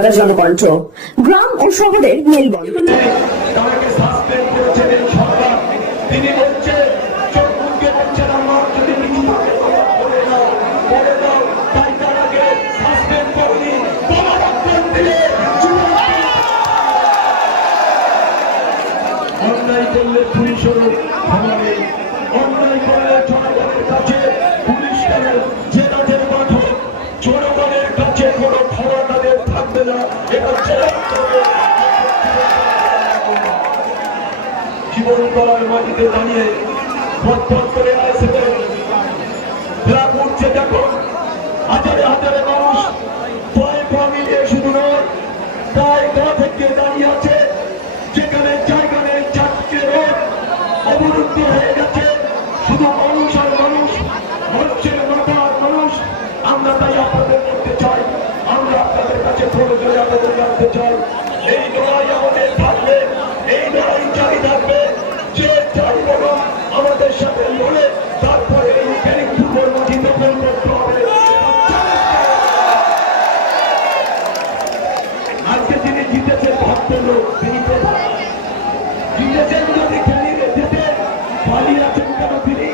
কলকাতার জনকণ্ঠ। গ্রাম ও শহরের মেলবন্ধন। অন্যায় করলে পুলিশেরও ক্ষমা নেই, অন্যায় করলে জনগণের কাছে পুলিশকে জেলাদের পাঠক, জনগণের কাছে কোনো ক্ষমা তাদের থাকবে না। এটা জীবন করার মাটিতে দাঁড়িয়ে ভটভট করে আসবে উঠছে। দেখো হাজারে হাজারে মানুষ পায়ে পা মিলিয়ে শুধু নয়, গায়ে গা থেকে দাঁড়িয়ে আছে। যেখানে জায়গা নেই, চারটে রোড অবরুদ্ধ হয়ে গেছে, শুধু মানুষ আর মানুষ, মানুষের মাথা আর মানুষ। আমরা তাই আপনাদের করতে চাই, আমরা আপনাদের কাছে প্রয়োজনে আপনাদের জানতে চাই, এই লড়াই আমাদের থাকবে, এই লড়াই জারি থাকবে। যে চাই বলুন আমাদের সাথে লড়ে তারপরে এই ক্যানিং ফুটবল মাঠে দখল করতে হবে। আজকে তিনি জিতেছেন ভক্তের লোক, তিনি জিতেছেন যদি ক্যানিং এ যেতে পালিয়ে আছেন কেন তিনি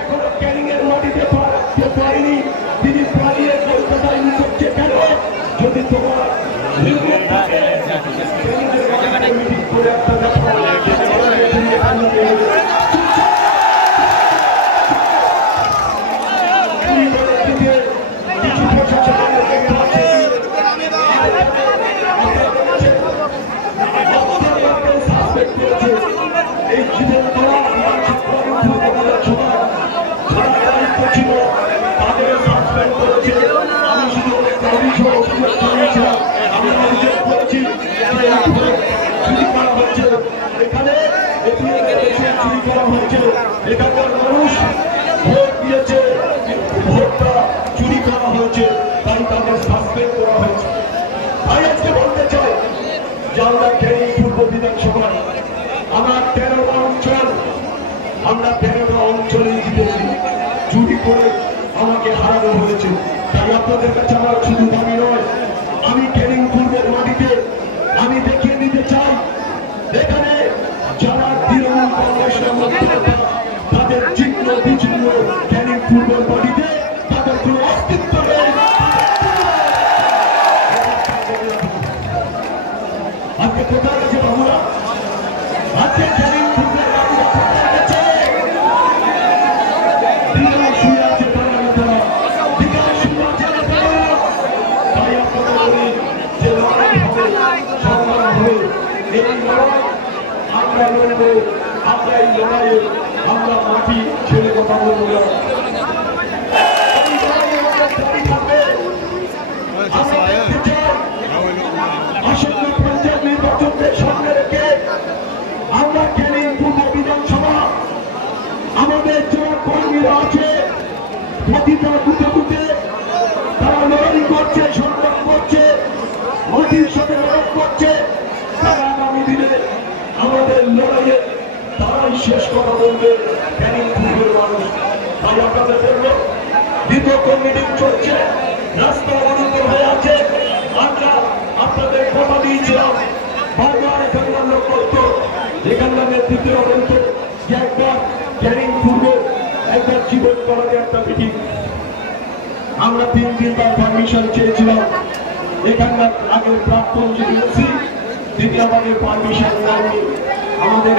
এখনো ক্যানিং এর মাটিতে পা রাখতে পারেনি। তিনি পালিয়ে কলকাতায় লুকোচ্ছে কেন? যদি তোমার করে একটা এখানকার মানুষ ভোট দিয়েছে, ভোটটা চুরি করা হয়েছে, তাই তাদের সাসপেন্ড করা হয়েছে। তাই আজকে বলতে চাই যে আমরা ক্যানিং পূর্ব বিধানসভায় আমার 13টা অঞ্চল, আমরা 13টা অঞ্চলে জিতেছি। চুরি করে আমাকে হারানো হয়েছে। তাই আপনাদের কাছে আমার শুধু দাবি নয়, আমি ক্যানিং পূর্বের মাটিতে আমি দেখিয়ে দিতে চাই, এখানে যারা তৃণমূল কংগ্রেসের মধ্যে তাদের চিহ্ন বিচিহ্ন ক্যানিং ফুটবল মাটিতে তাদের কোনো অস্তিত্ব নেই। আজকে কোথায় গেছে বাবুরা? আজকে ক্যানিং ফুটবল মাটিতে কোথায় গেছে? বিকাশ শুয়ে আছে তারা নেতারা, বিকাশ শুয়ে আছে নেতারা। তাই আপনারা বলি যে লড়াই হবে, সংগ্রাম হবে, এই লড়াই আমরা লড়বো। আমরা এই লড়াইয়ে আমরা মাটি ছেড়ে কথা বলবো না। আসন্ন পঞ্চায়েত নির্বাচনকে সামনে রেখে আমরা ক্যানিং পূর্ব বিধানসভা আমাদের যারা কর্মীরা আছে প্রতিটা বুথে বুথে তারা লড়াই করছে, সংগ্রাম করছে, মাটির সাথে লড়াই করছে। তারা আগামী দিনে আমাদের লড়াইয়ে তারাই শেষ কথা বলবে ক্যানিং পূর্বের মানুষ। তাই আপনাদের বলবো বিতর্ক মিটিং চলছে, রাস্তা অবরুদ্ধ হয়ে আছে। আমরা আপনাদের কথা দিয়েছিলাম বারবার এখানকার লোক করতো, এখানকার নেতৃত্বের বলতো যে একবার ক্যানিং পূর্বে একবার জীবন করার একটা মিটিং। আমরা 3-3বার পারমিশন চেয়েছিলাম। এখানকার আগের প্রাক্তন যে ওসি তিনি আমাদের পারমিশন দেননি। আমাদের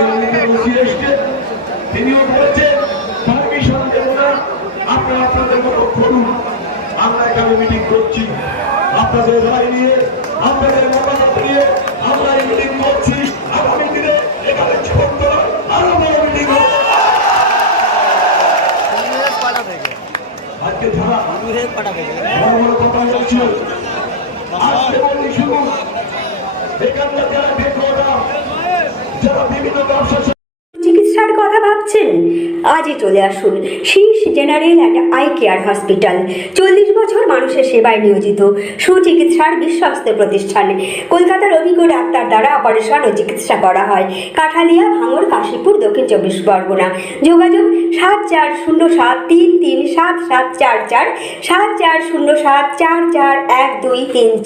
তিনিও বলেছেন পারমিশন দেব না, আপনারা আপনাদের মতো করুন। আমরা এখানে মিটিং করছি আপনাদের রায় নিয়ে, আপনাদের মতামত নিয়ে আমরা এই মিটিং করছি। আগামী দিনে এখানে জীবন করার আরো বড় মিটিং হবে। আজকে যারা বড় বড় কথা বলছিল আজকে বলি শুনুন, এখানকার যারা বেকাররা, যারা বিভিন্ন ব্যবসা চিকিৎসার কথা ভাবছেন, আজই চলে আসুন শীর্ষ general and eye care hospital. 40 বছর মানুষের সেবায় নিয়োজিত সুচিকিৎসার বিশ্বস্ত প্রতিষ্ঠান। কলকাতার অভিজ্ঞ ডাক্তার দ্বারা অপারেশন ও চিকিৎসা করা হয়। কাঠালিয়া, ভাঙড়, কাশীপুর, দক্ষিণ 24 পরগনা। যোগাযোগ 7407337744, 7407441233।